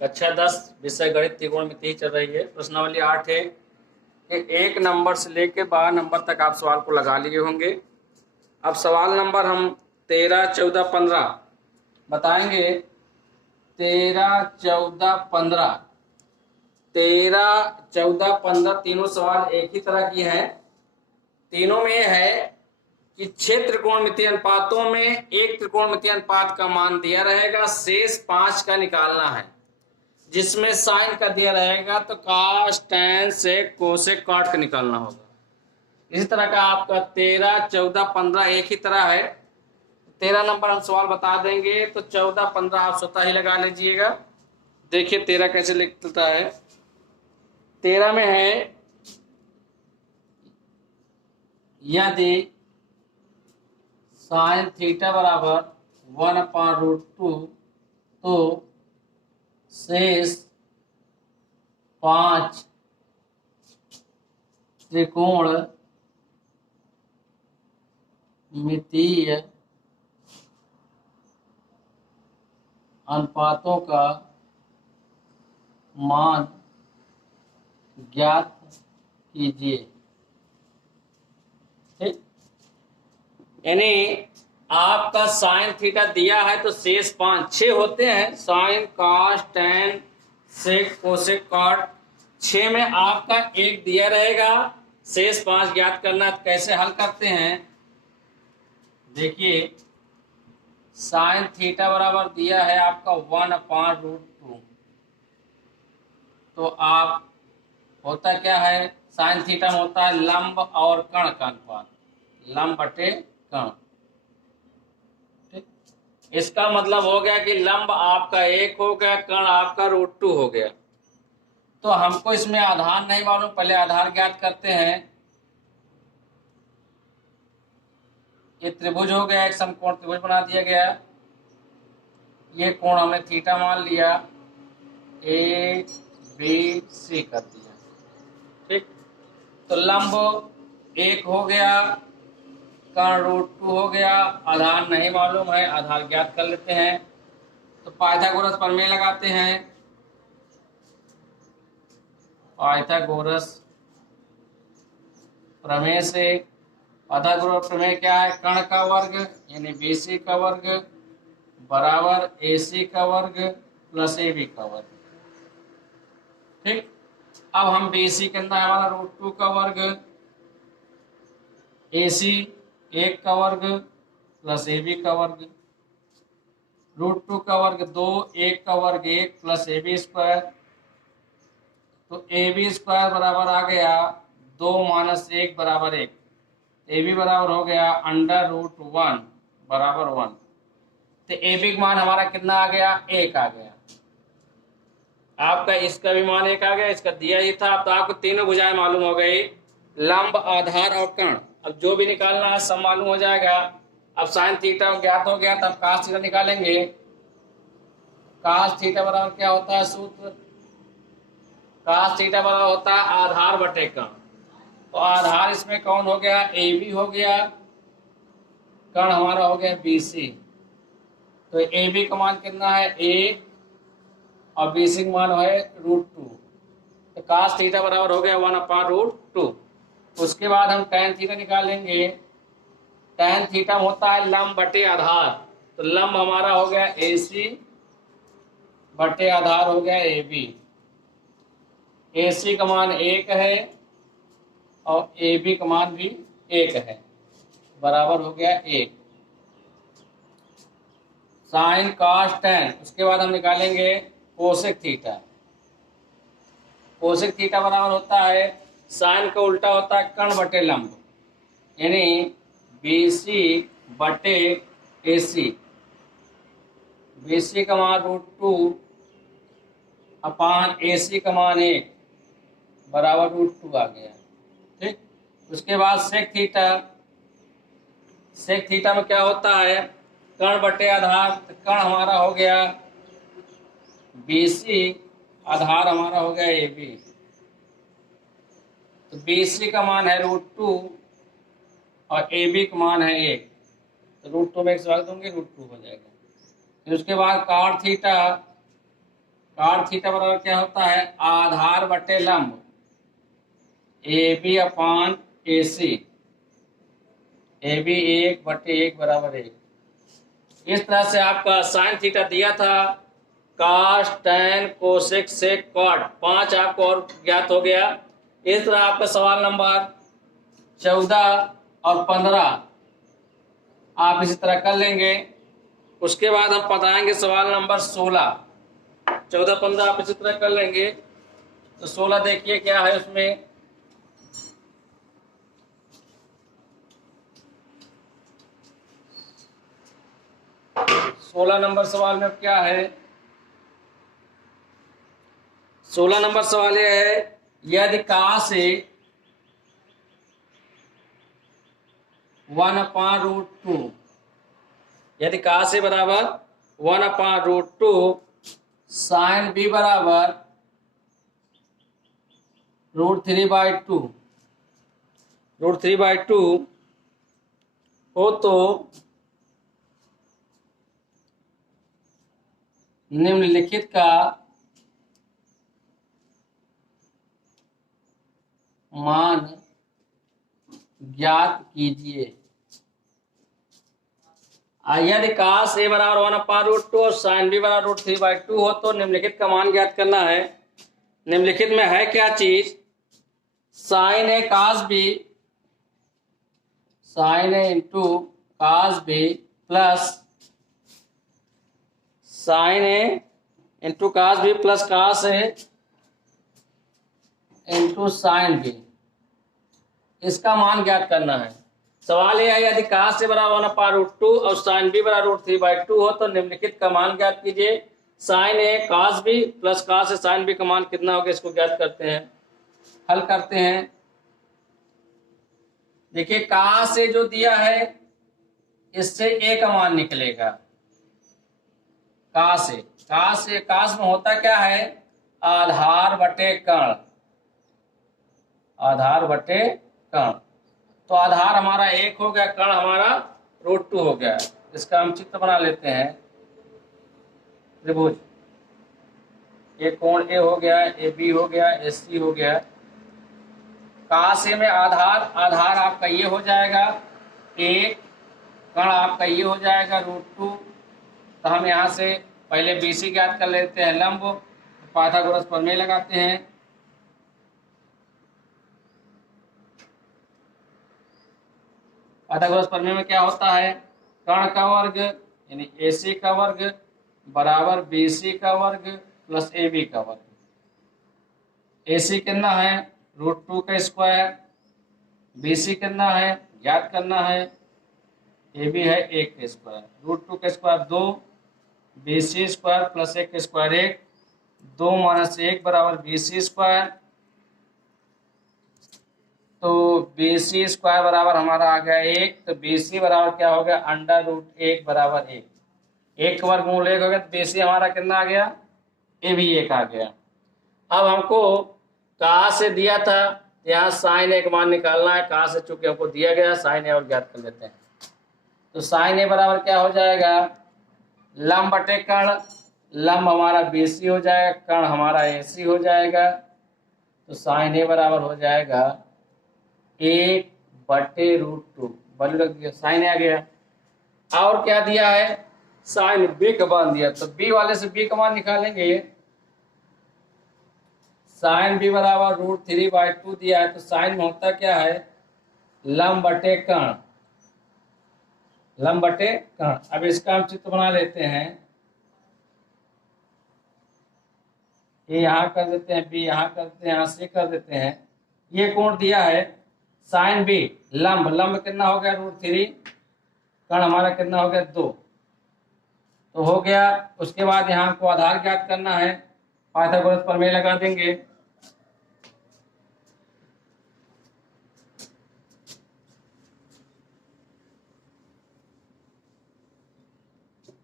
कक्षा 10 विषय गणित त्रिकोणमिति चल रही है। प्रश्नावली 8 है कि 1 नंबर से लेकर 12 नंबर तक आप सवाल को लगा लिए होंगे। अब सवाल नंबर हम 13, 14, 15 बताएंगे। 13, 14, 15 तीनों सवाल एक ही तरह की हैं। तीनों में है कि 6 त्रिकोणमितीय अनुपातों में एक त्रिकोणमितीय अनुपात का मान दिया रहेगा, शेष 5 का निकालना है, जिसमें साइन का दिया रहेगा तो कॉस, टैन, सेक, कोसेक, कॉट का निकालना होगा। इसी तरह का आपका 13, 14, 15 एक ही तरह है। 13 नंबर हम सवाल बता देंगे तो 14, 15 आप स्वतः ही लगा लीजिएगा। देखिए 13 कैसे लिखता है। 13 में है यदि साइन थीटा बराबर 1/√2 तो शेष 5 त्रिकोणमितीय अनुपातों का मान ज्ञात कीजिए। ठीक, यानी आपका साइन थीटा दिया है तो शेष 5 6 होते हैं, साइन, कॉस, टैन, सेक, कोसेक, कॉट। 6 में आपका एक दिया रहेगा, शेष 5 ज्ञात करना है। तो कैसे हल करते हैं, देखिए साइन थीटा बराबर दिया है आपका 1/√2। तो आप होता क्या है, साइन थीटा में होता है लंब और कर्ण का अनुपात, लंब बटे कर्ण। ठीक, इसका मतलब हो गया कि लंब आपका 1 हो गया, कर्ण आपका √2 हो गया। तो हमको इसमें आधार नहीं मालूम, पहले आधार ज्ञात करते हैं। ये त्रिभुज हो गया, एक समकोण त्रिभुज बना दिया गया। ये कोण हमने थीटा मान लिया, ABC कर दिया। ठीक, तो लंब 1 हो गया, कर्ण √2 हो गया। आधार नहीं मालूम है, आधार ज्ञात कर लेते हैं। तो पाइथागोरस प्रमेय लगाते हैं। पाइथागोरस प्रमेय से, पाइथागोरस प्रमेय क्या है, कर्ण का वर्ग यानी BC का वर्ग बराबर AC का वर्ग प्लस AB का वर्ग। ठीक, अब हम BC के अंदर हमारा √2 का वर्ग, AC 1 का वर्ग प्लस AB का वर्ग, √2 का वर्ग 2, 1 का वर्ग 1 प्लस AB स्क्वायर। तो AB स्क्वायर बराबर आ गया 2 - 1 बराबर 1। AB बराबर हो गया √1 बराबर 1। तो AB का मान हमारा कितना आ गया, 1 आ गया। आपका इसका भी मान 1 आ गया, इसका दिया ही था। अब तो आपको तीनों भुजाएं मालूम हो गई, लंब, आधार और कर्ण। अब जो भी निकालना है सब मालूम हो जाएगा। अब साइन थीटा ज्ञात हो गया, तब कास थीटा निकालेंगे। कास थीटा बराबर क्या होता है सूत्र, कास थीटा बराबर होता है आधार बटे कर्ण। तो आधार इसमें कौन हो गया, AB हो गया, कर्ण हमारा हो गया BC। तो AB का मान कितना है, 1 और BC का मान है √2। तो कास थीटा बराबर हो गया 1/√2। उसके बाद हम टैन थीटा निकालेंगे। टैन थीटा होता है लंब बटे आधार। तो लंब हमारा हो गया AC बटे आधार हो गया AB। AC का मान 1 है और AB का मान भी 1 है, बराबर हो गया 1। Sine, cos, tan. उसके बाद हम निकालेंगे कोसेक थीटा। कोसेक थीटा बराबर होता है, साइन का उल्टा होता है कर्ण बटे लंब, यानी BC बटे AC। BC का मान √2 अपान AC का मान 1 बराबर √2 आ गया। ठीक, उसके बाद सेक थीटा। सेक थीटा में क्या होता है, कर्ण बटे आधार। तो कर्ण हमारा हो गया BC, आधार हमारा हो गया AB। तो BC का मान है √2 और AB का मान है 1। तो √2 में 1 से भाग दूंगे, √2 हो जाएगा। फिर उसके बाद कॉट थीटा। cot थीटा बराबर क्या होता है, आधार बटे लंब, AB अपान AC, AB 1/1 बराबर 1। इस तरह से आपका साइन थीटा दिया था, कास, टैन, कोसेक, सेक, कॉट, 5 आपको और ज्ञात हो गया। इस तरह आपका सवाल नंबर 14 और 15 आप इसी तरह कर लेंगे। उसके बाद हम बताएंगे सवाल नंबर 16। 14-15 आप इसी तरह कर लेंगे। तो 16 देखिए क्या है उसमें। सोलह नंबर सवाल में क्या है, 16 नंबर सवाल यह है, यदि का से 1/√2, यदि का से बराबर 1/√2 साइन बी बराबर √3/2 हो तो निम्नलिखित का मान ज्ञात कीजिए। यदि cos a बराबर 1/√2 और sin b बराबर √3/2 हो तो निम्नलिखित का मान ज्ञात करना है। निम्नलिखित में है क्या चीज, sin a cos b, sin a into cos b plus sin a into cos b plus cos a into sin b, इसका मान ज्ञात करना है। सवाल यह है, यदि cos से बराबर 1/√2 और sin b बराबर √3/2 हो तो निम्नलिखित का मान ज्ञात कीजिए। sin a cos b plus cos a sin b का मान कितना होगा, इसको ज्ञात करते हैं, हल करते हैं। देखिए cos से जो दिया है इससे a का मान निकलेगा। cos में होता क्या है, आधार बटे कर्ण, आधार बटे कर्ण। तो आधार हमारा 1 हो गया, कर्ण हमारा √2 हो गया। इसका हम चित्र बना लेते हैं। त्रिभुज, एक कोण ए हो गया, ए बी हो गया, एस सी हो गया। cos a में आधार आपका ये हो जाएगा 1, कर्ण आपका ये हो जाएगा √2। तो हम यहाँ से पहले BC ज्ञात कर लेते हैं, लंब पाइथागोरस प्रमेय लगाते हैं। पाइथागोरस प्रमेय में क्या होता है, कर्ण का वर्ग यानी AC का वर्ग बराबर BC का वर्ग प्लस AB का वर्ग। AC कितना है, √2 का स्क्वायर, BC कितना है ज्ञात करना है, AB है 1 का स्क्वायर, √2 का स्क्वायर 2, BC स्क्वायर प्लस 1 का स्क्वायर 1, 2 - 1 बराबर BC स्क्वायर। तो BC स्क्वायर बराबर हमारा आ गया 1, तो BC बराबर क्या हो गया, √1 बराबर 1, 1 का वर्गमूल 1 हो गया। तो BC हमारा कितना आ गया, ये भी 1 आ गया। अब हमको कहा से दिया था, यहाँ साइन ए का मान निकालना है। कहा से चूंकि हमको दिया गया, साइन ए और ज्ञात कर लेते हैं। तो साइन ए बराबर क्या हो जाएगा, लंब बटे कर्ण, लंब हमारा BC हो जाएगा, कर्ण हमारा AC हो जाएगा। तो साइन ए बराबर हो जाएगा 1/√2, वैल्यू रख दिया, साइन आ गया। और क्या दिया है, साइन बी का मान दिया, तो बी वाले से बी का मान निकालेंगे। साइन बी बराबर √3/2 दिया है, तो साइन में होता क्या है, लंब बटे कर्ण, लंब बटे कर्ण। अब इसका हम चित्र बना लेते हैं। ये यहाँ कर देते हैं, बी यहाँ कर देते हैं, यहाँ से कर देते हैं। ये कोण दिया है साइन बी, लंब कितना हो गया √3, कर्ण हमारा कितना हो गया 2, तो हो गया। उसके बाद यहाँ को आधार ज्ञात करना है, पाइथागोरस प्रमेय लगा देंगे।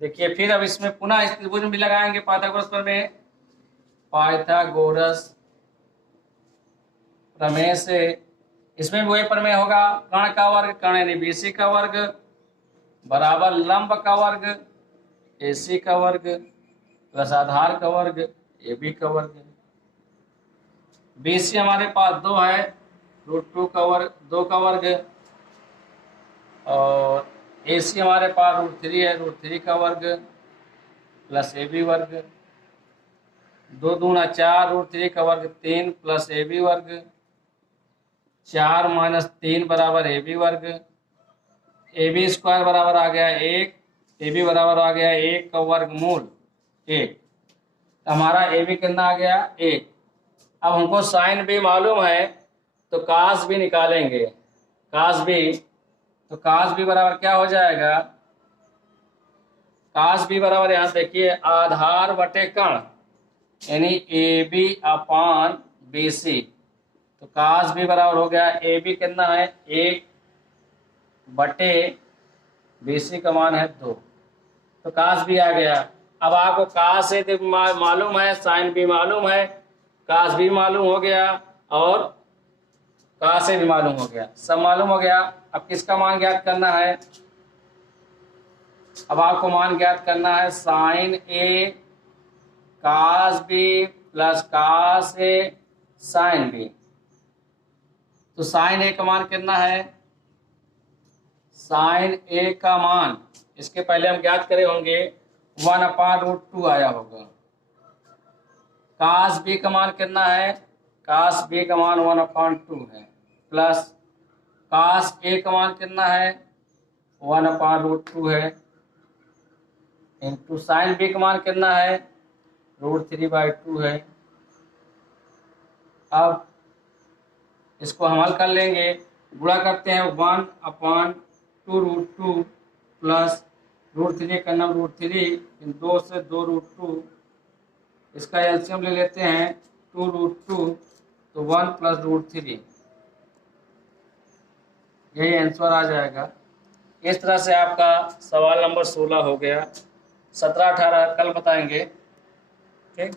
देखिए फिर अब इसमें पुनः इस त्रिभुज में भी लगाएंगे पाइथागोरस प्रमेय। पाइथागोरस प्रमेय से इसमें भी वही प्रमेय होगा, कर्ण का वर्ग, कर्ण यानी BC का वर्ग बराबर लंब का वर्ग AC का वर्ग प्लस आधार का वर्ग ए बी का वर्ग। बी सी हमारे पास 2 है, √2 का वर्ग, 2 का वर्ग। और ए सी हमारे पास √3 है, √3 का वर्ग प्लस ए बी वर्ग। 2 दूना 4, √3 का वर्ग 3 प्लस ए बी वर्ग। 4 - 3 बराबर ए बी वर्ग। ए बी स्क्वायर बराबर आ गया 1, ए बी बराबर आ गया 1 का वर्गमूल 1। हमारा ए बी कितना आ गया 1। अब हमको साइन भी मालूम है तो कास भी निकालेंगे। कास भी, तो कास भी बराबर क्या हो जाएगा, कास भी बराबर यहाँ देखिए आधार बटे कर्ण, यानी A B upon B C. तो कास भी बराबर हो गया ए बी कितना है 1 बटे बी सी का मान है 2। तो कास भी आ गया। अब आपको कास से मालूम है, साइन भी मालूम है, कास भी मालूम हो गया और कास से भी मालूम हो गया, सब मालूम हो गया। अब किसका मान ज्ञात करना है, अब आपको मान ज्ञात करना है साइन ए कास बी प्लस कास ए साइन बी। तो साइन ए का मान कितना है, साइन ए का मान इसके पहले हम ज्ञात करे होंगे 1/√2 आया होगा। कास बी का मान कितना है, कास बी का मान 1/2 है, प्लस कास ए का मान कितना है 1/√2 है, इंटू साइन बी का मान कितना है √3/2 है। अब इसको हम हल कर लेंगे, गुणा करते हैं 1/2√2 प्लस √3 का नाम √3, 2 से 2√2, इसका एलसीएम ले लेते हैं 2√2, तो 1 प्लस √3, यही आंसर आ जाएगा। इस तरह से आपका सवाल नंबर 16 हो गया। 17, 18 कल बताएंगे। ठीक।